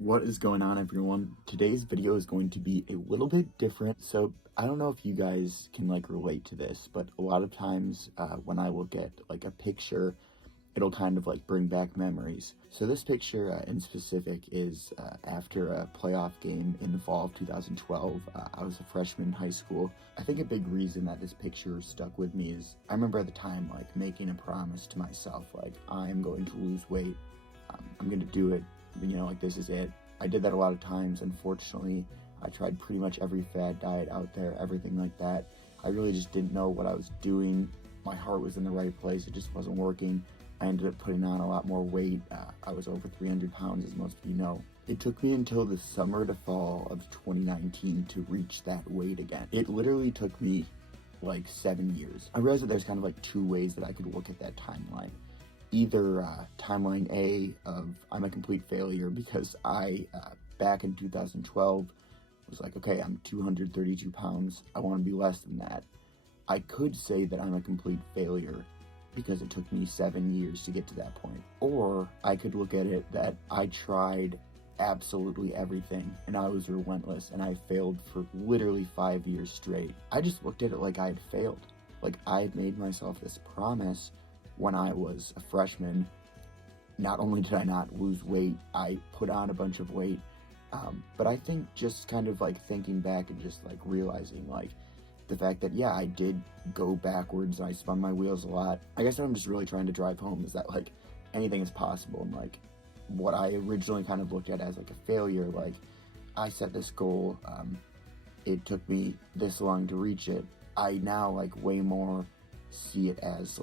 What is going on, everyone? Today's video is going to be a little bit different. So I don't know if you guys can relate to this, but a lot of times when I look at a picture, it'll kind of bring back memories. So this picture in specific is after a playoff game in the fall of 2012. I was a freshman in high school. I think a big reason that this picture stuck with me is I remember at the time making a promise to myself, I'm going to lose weight. I'm going to do it. This is it. I did that a lot of times. Unfortunately, I tried pretty much every fad diet out there, everything like that. I really just didn't know what I was doing. My heart was in the right place. It just wasn't working. I ended up putting on a lot more weight. I was over 300 pounds, as most of you know. It took me until the summer to fall of 2019 to reach that weight again. It literally took me 7 years. I realized that there's kind of two ways that I could look at that timeline. Either timeline A of I'm a complete failure because I, back in 2012, was okay, I'm 232 pounds. I want to be less than that. I could say that I'm a complete failure because it took me 7 years to get to that point. Or I could look at it that I tried absolutely everything and I was relentless and I failed for literally 5 years straight. I just looked at it like I had failed. I had made myself this promise when I was a freshman. Not only did I not lose weight, I put on a bunch of weight. But I think just kind of thinking back and just realizing the fact that, yeah, I did go backwards and I spun my wheels a lot. I guess what I'm just really trying to drive home is that anything is possible. And what I originally kind of looked at as a failure, I set this goal, it took me this long to reach it. I now way more see it as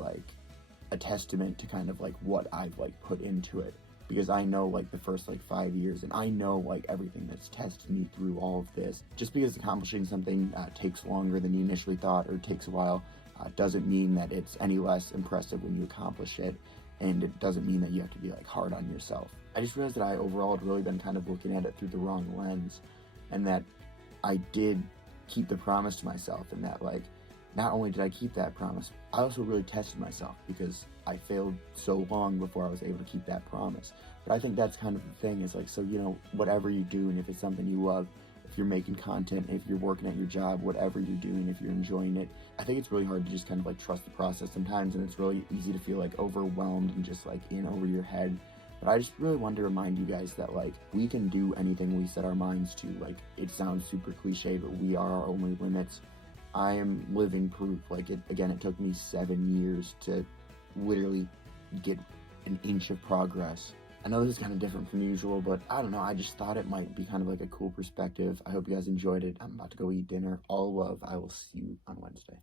a testament to kind of what I've put into it, because I know the first 5 years, and I know everything that's tested me through all of this. Just because accomplishing something takes longer than you initially thought, or takes a while, doesn't mean that it's any less impressive when you accomplish it, and it doesn't mean that you have to be hard on yourself. I just realized that I overall had really been kind of looking at it through the wrong lens, and that I did keep the promise to myself, and that not only did I keep that promise, I also really tested myself because I failed so long before I was able to keep that promise. But I think that's kind of the thing is so, whatever you do, and if it's something you love, if you're making content, if you're working at your job, whatever you're doing, if you're enjoying it, I think it's really hard to just kind of trust the process sometimes, and it's really easy to feel overwhelmed and just in over your head. But I just really wanted to remind you guys that we can do anything we set our minds to. It sounds super cliche, but we are our only limits. I am living proof. It took me 7 years to literally get an inch of progress. I know this is kind of different from usual, but I don't know, I just thought it might be kind of a cool perspective. I hope you guys enjoyed it. I'm about to go eat dinner. All love. I will see you on Wednesday.